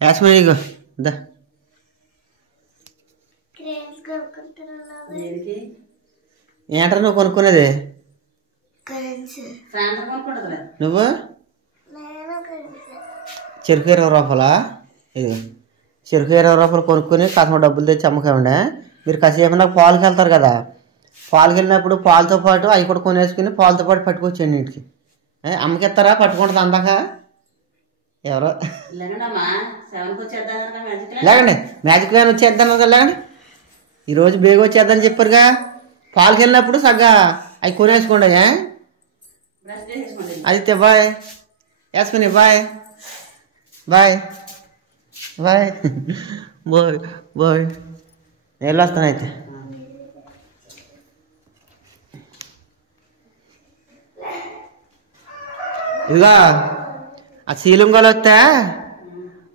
యాస్మిన్ ఇగో దా ఏంటారు నువ్వు కొనుక్కునేది నువ్వు చెరుకు 20 రూపాయలా ఇది చెరుకు 20 రూపాయలు కొనుక్కొని కాస్త డబ్బులు తెచ్చి అమ్మకండి. మీరు కాసేపు నాకు పాలుకి వెళ్తారు కదా, పాలుకి వెళ్ళినప్పుడు పాలతో పాటు అవి కూడా కొనేసుకుని పాలతో పాటు పట్టుకొచ్చేయండి ఇంటికి. అమ్మకిస్తారా పట్టుకుంటుంది అందాక ఎవరో లేకండి మ్యాజిక్ వ్యాన్ వచ్చేద్దాను కదా లేకండి. ఈరోజు బేగ వచ్చేద్దని చెప్పారుగా. పాలకి వెళ్ళినప్పుడు సగ్గా అవి కొనేసుకోండి. అయితే బాయ్ వేసుకుని bye bye bye bye bye వెళ్ళొస్తాను అయితే. ఇదిగా ఆ సీలింగాలు వస్తే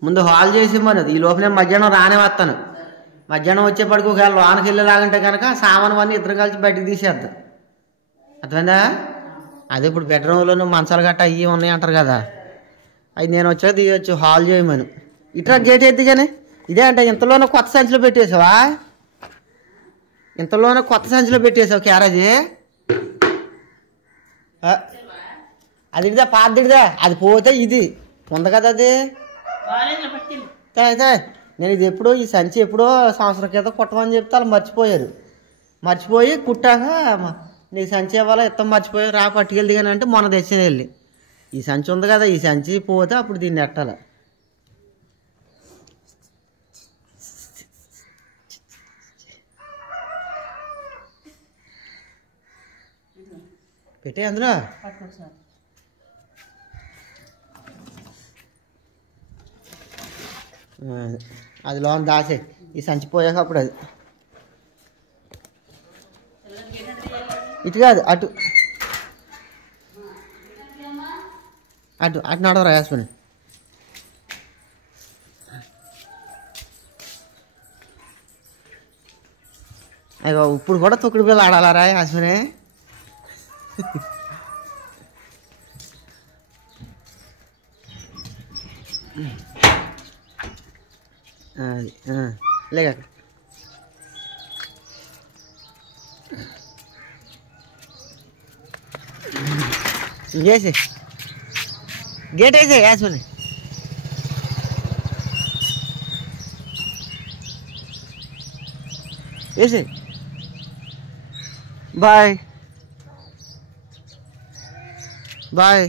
ముందు హాల్ చేసి మరి ఈ లోపల మధ్యాహ్నం రానే వస్తాను. మధ్యాహ్నం వచ్చేప్పటికి ఒకవేళ లోనకి వెళ్ళేలాగంటే కనుక సామాను అన్నీ ఇద్దరు కలిసి బయటకు తీసేద్దాం. అర్థమైందా? అదే ఇప్పుడు బెడ్రూమ్లోనూ మంచాలు గట్ట అవి ఉన్నాయి అంటారు కదా, అవి నేను వచ్చాక తీయచ్చు హాల్ చేయమని. ఇట్లా గేట్ ఎత్తి కానీ ఇదే అంటే ఇంతలోనే కొత్త సంచిలో పెట్టేసావా? ఇంతలోనే కొత్త సంచిలో పెట్టేసావు క్యారేజీ. అది ఇడిదా పాతదిడిదా అది పోతే ఇది ఉంది కదా అది. అయితే నేను ఇది ఎప్పుడో ఈ సంచి ఎప్పుడో సంవత్సరం క్రితం కుట్టమని చెప్తే వాళ్ళు మర్చిపోయారు. మర్చిపోయి కుట్టాక నీకు సంచి ఇవ్వాలా ఇస్తాం మర్చిపోయి రా పట్టుకెళ్ళి కానీ అంటే మొన్న తెచ్చిన వెళ్ళి ఈ సంచి ఉంది కదా ఈ సంచి పోతే అప్పుడు దీన్ని ఎట్టాలి. పెట్టే అందులో అది లోన్ దాసే ఈ సంచి పోయాక అప్పుడు అది ఇటు కాదు అటు అటు అటు నడవరా యాస్మిన్. అయ్యో ఇప్పుడు కూడా తొక్కుడు పిల్ల ఆడాలరా యాస్మినే. లేక చేసి గేట్ వేసే యాస్మిన్. వేసే బాయ్ బాయ్.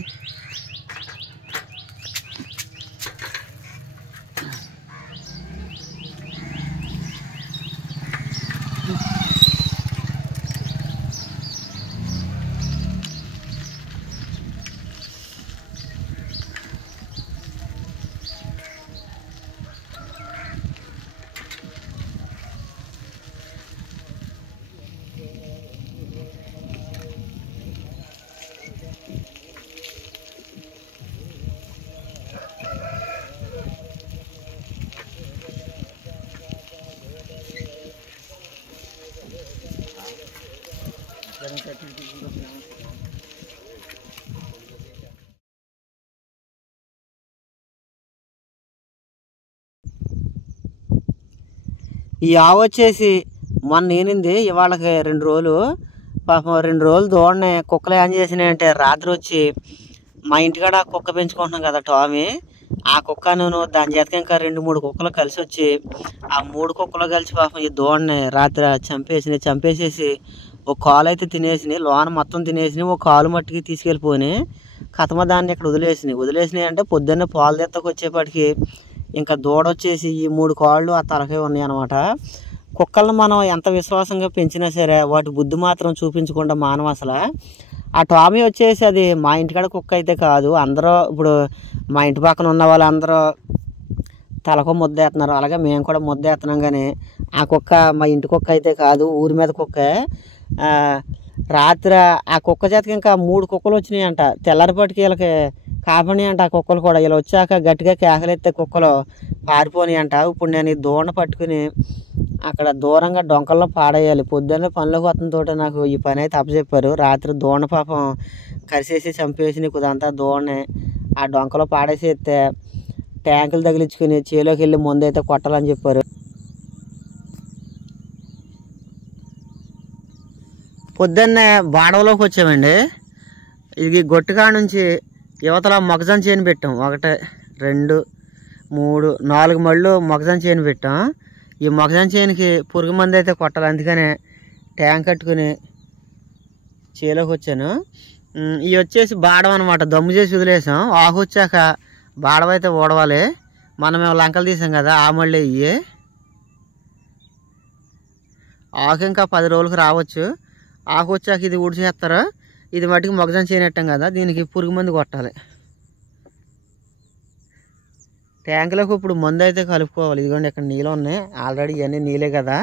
ఈ ఆవు వచ్చేసి మొన్న నేనింది ఇవాళకి 2 రోజులు. పాపం 2 రోజులు దూడని కుక్కలు ఏం చేసినాయంటే రాత్రి వచ్చి మా ఇంటికాడ కుక్క పెంచుకుంటున్నాం కదా టామీ, ఆ కుక్క నేను దాని చేతకి ఇంకా 2-3 కుక్కలు కలిసి వచ్చి ఆ 3 కుక్కలు కలిసి పాపం ఈ దూడని రాత్రి చంపేసేసి ఒక కాలు అయితే తినేసినాయి, లోన మొత్తం తినేసినాయి, ఒక కాలు మట్టికి తీసుకెళ్ళిపోయినాయి. కథమ దాన్ని ఇక్కడ వదిలేసినాయి అంటే పొద్దున్నే పాలు తెత్తకు వచ్చేప్పటికి ఇంకా దూడ వచ్చేసి ఈ 3 కాళ్ళు ఆ తలకే ఉన్నాయి అనమాట. కుక్కలను మనం ఎంత విశ్వాసంగా పెంచినా సరే వాటి బుద్ధి మాత్రం చూపించకుండా మానవ అసలు. ఆ టామీ వచ్చేసి అది మా ఇంటికాడ కుక్క అయితే కాదు. అందరూ ఇప్పుడు మా ఇంటి పక్కన ఉన్న వాళ్ళందరూ తలకు ముద్ద వేస్తున్నారు, అలాగే మేము కూడా ముద్ద వేస్తున్నాం. కానీ ఆ కుక్క మా ఇంటి కుక్క అయితే కాదు, ఊరి మీద కుక్క. రాత్రి ఆ కుక్క చేతకి ఇంకా 3 కుక్కలు వచ్చినాయి అంట. తెల్లారిపాటికి వీళ్ళకి కాపని అంట. ఆ కుక్కలు కూడా ఇలా వచ్చాక గట్టిగా కేకలెత్తే కుక్కలు పారిపోయి అంట. ఇప్పుడు నేను ఈ దూడను పట్టుకుని అక్కడ దూరంగా డొంకల్లో పాడేయాలి. పొద్దున్నే పనిలోకి వస్తుంతో నాకు ఈ పని అయితే అప్పచెప్పారు. రాత్రి దూడ పాపం కరిసేసి చంపేసి నీకు ఇదంతా దూడని ఆ డొంకలో పాడేసేస్తే ట్యాంకులు తగిలించుకుని చేలోకి వెళ్ళి ముందైతే కొట్టాలని చెప్పారు. పొద్దున్నే బాడవలోకి వచ్చామండి. ఇది గొట్టుకాడ నుంచి యువతల మొగజాన్ చేను పెట్టాం. 1 2 3 4 మళ్ళు మొగజాన్ చేను పెట్టాం. ఈ మొగజాన్ చేనుకి పురుగు మంది అయితే కొట్టాలి, అందుకనే ట్యాంక్ కట్టుకుని చేలోకి వచ్చాను. ఇవి వచ్చేసి బాడవ అనమాట, దమ్ము చేసి వదిలేసాం. ఆకు వచ్చాక బాడవ అయితే ఓడవాలి. మేము లంకలు తీసాం కదా, ఆ మళ్ళీ ఇవి ఆకు ఇంకా 10 రోజులకు రావచ్చు. ఆకు వచ్చాక ఇది ఊడ్చేస్తారు. ఇది మట్టికి మొగజాన్ చేయనట్టాం కదా, దీనికి పురుగు మందు కొట్టాలి. ట్యాంకులోకి ఇప్పుడు మందు అయితే కలుపుకోవాలి. ఇదిగోండి ఇక్కడ నీళ్ళు ఉన్నాయి, ఆల్రెడీ ఇవన్నీ నీళ్ళే కదా.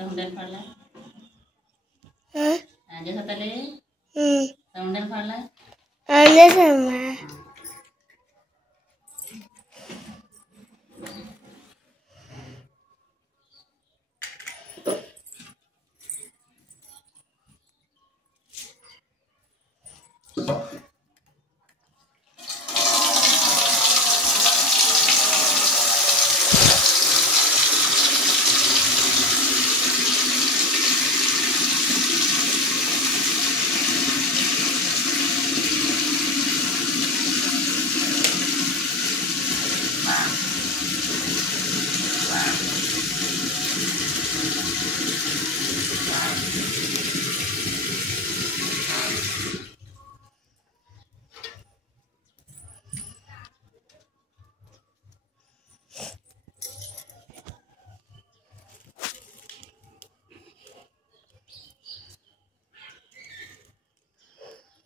Sound pala. Aja satale. Sound pala. Aja sama.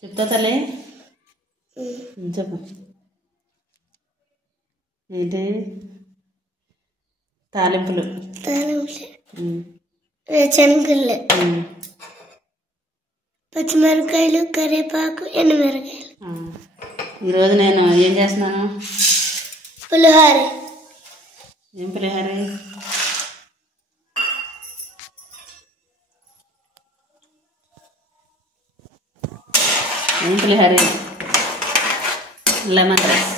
చెప్తా తల్లి చెప్పు. ఏంటి తాలింపులు? శనగలు, పచ్చిమిరపకాయలు, కరివేపాకు, ఎండుమిరకాయలు. ఈరోజు నేను ఏం చేస్తున్నాను? పులిహోర. ఏం పులిహోర? ఏం పులిహోర? Lemon rice.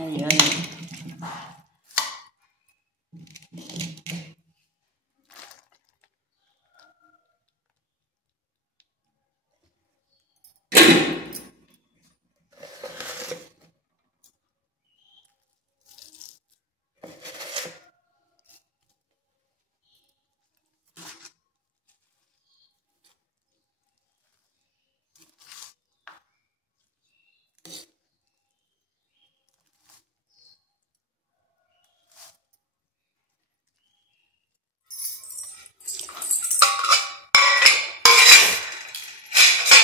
అయ్యో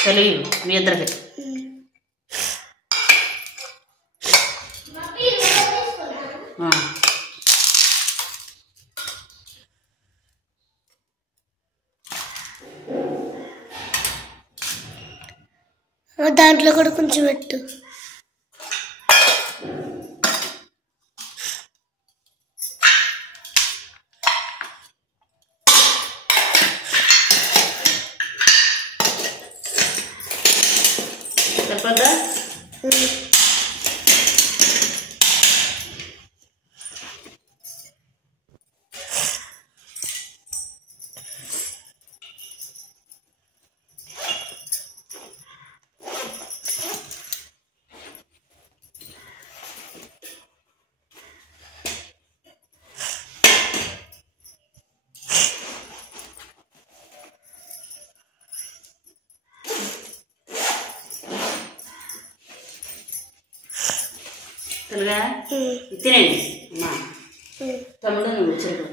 తెలియదు మీ ఇద్దరికి. దాంట్లో కూడా కొంచెం పెట్టు. చెప్పద్దా? తెలుగా తినండి అమ్మా. తమ్ముడు నువ్వు చెడు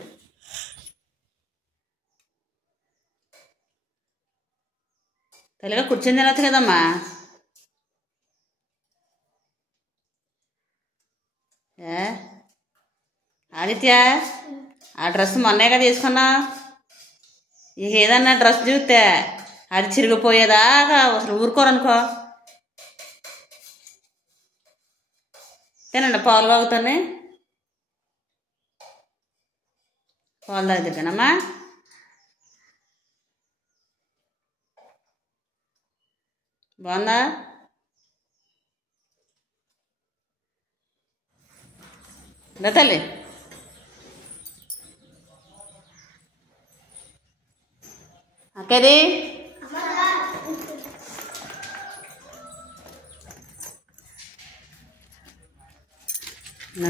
తెలుగా కూర్చొని తినచ్చు కదమ్మా. ఆదిత్య, ఆ డ్రెస్ మొన్నే కదా తీసుకున్నా. ఇక ఏదన్నా డ్రెస్ చూస్తే అది చిరిగిపోయేదాకా అసలు ఊరుకోరనుకో. తినండి, పాలు తాగుతాయి. పాలు తాగుతానమ్మా. బాగుందా? తల్లి అక్కది No.